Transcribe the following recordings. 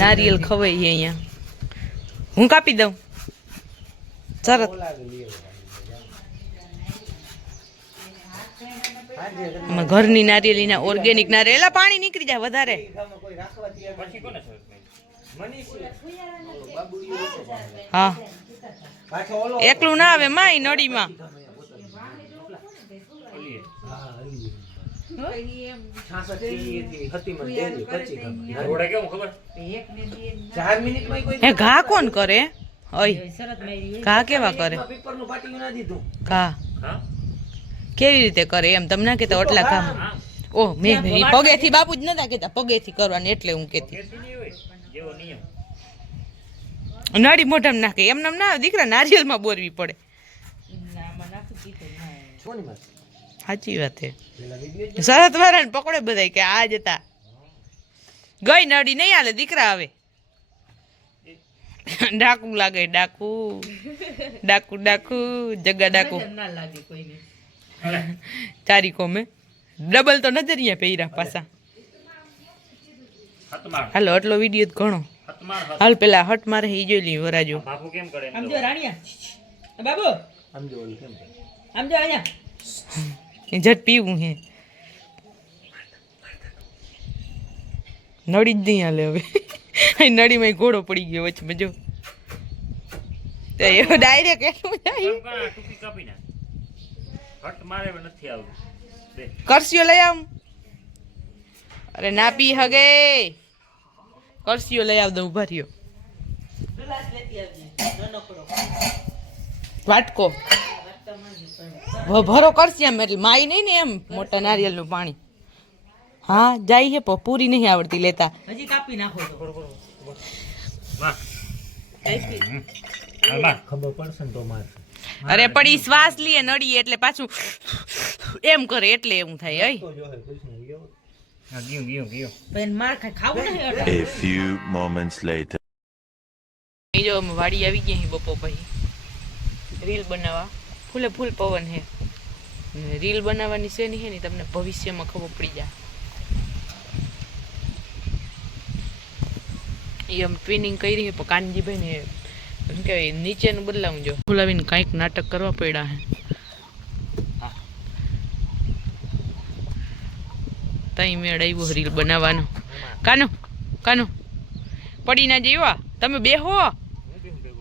નારિયેલ ખવાય અહીંયા. હું કાપી દઉં સરસ. ઘરની નારિયેલીના ઓર્ગેનિક નારિયેલ. પાણી નીકળી જાય વધારે. હા એકલું ના આવે માય નળીમાં. ઘા કોણ કરે? ઘા કેવા કરે? ઘા કેવી રીતે કરે એમ તમને ના કેતા? ઓટલા કામ. ઓહ મેં પગેથી બાપુ જ નતા કેતા પગેથી કરવાનું એટલે હું કેતી. નળી મોઢામાં નાખે એમ નામ ના દીકરા નારિયેલમાં બોરવી પડે. સાચી વાત છે. શરત વાળાને પકડે બધા કે આ જતા ગઈ નડી નહીં હાલે દીકરા. આવે ડાકુ લાગે. ડાકુ ડાકુ ડાકુ જગા ડાકુ. ચારી કોમે ડબલ તો નજરિયા પહેર્યા પાછા. હાલો આટલો વિડીયો ઘણો. હાલ પેલા હટ મારે ઈ જોઈ લી વરાજો. બાપુ કેમ કરે? આમ જો રાણીયા બાબુ આમ જો કેમ કરે? આમ જો આયા જટ પીવું હે. નડી જ નહીં હાલે હવે. નળીમાં ઘોડો પડી ગયો વચ્ચે જો. ડાયરેક્ટ એટલું જાય. ટૂંકી કાપી નાખ. હટ મારે નથી આવતું. કરસ્યો લઈ આવ. અરે ના પી હગે. કરસ્યો લઈ આવ દઉં. ઉભા રહ્યો. વાટકો ભરો કરશી એમ એટલે માઈ નહીં ને એમ મોટા નારિયેલ નું પાણી. હા જાય છે પૂરી નહીં આવડતી લેતા. હજી કાપી નાખો તો ખબર પડશે ને તો માર. અરે પડી શ્વાસ લીએ નડીએ એટલે પાછું એમ કરે એટલે એવું થાય. A few moments later. જો અમે વાડી આવી ગયા બપો પછી રીલ બનાવવા. ફૂલે ફૂલ પવન હે. રીલ બનાવવાની છે નહીં હે ને તમને ભવિષ્યમાં ખબર પડી જાય. એ આમ ટ્વિનિંગ કરી છે પણ કાનજીભાઈ ને શું કહેવાય નીચેનું બદલાવું જો બોલાવીને કાંઈક નાટક કરવા પડ્યા હે. તઈ મેળ આવ્યો રીલ બનાવવાનો. કાનો કાનો પડી ના જઈવા તમે બેહો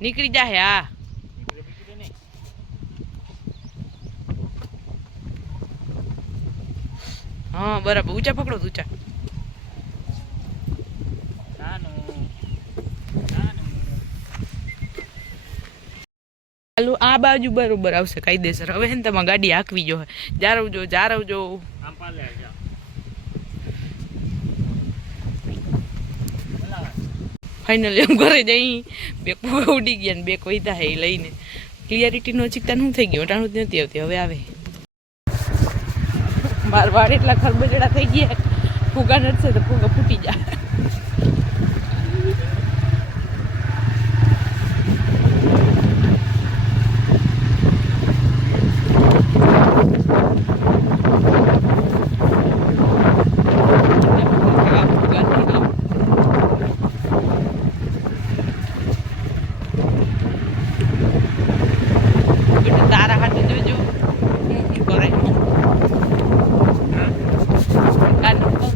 નીકળી જાહે. હા હા બરાબર. ઊંચા પકડો ઊંચા. ચાલો આ બાજુ બરોબર આવશે કાયદેસર. હવે હે ને તમારે ગાડી હાંકવી જો. જારવજો જારવજો. ફાઇનલી એમ ઘરે જઈ બે ઉડી ગયા ને બે વૈધા હે લઈને. ક્લિયરિટી નો ચીકતા શું થઈ ગયું? અટાણું જ નથી આવતી. હવે આવે. માર વાળ એટલા ખરબજડા થઈ ગયા. ફુગા નડશે તો ફુગા ફૂટી જાય. તારા હાથે જોજો કરે.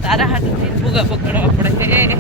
તારા હાથે ફુગા પકડવા પડે.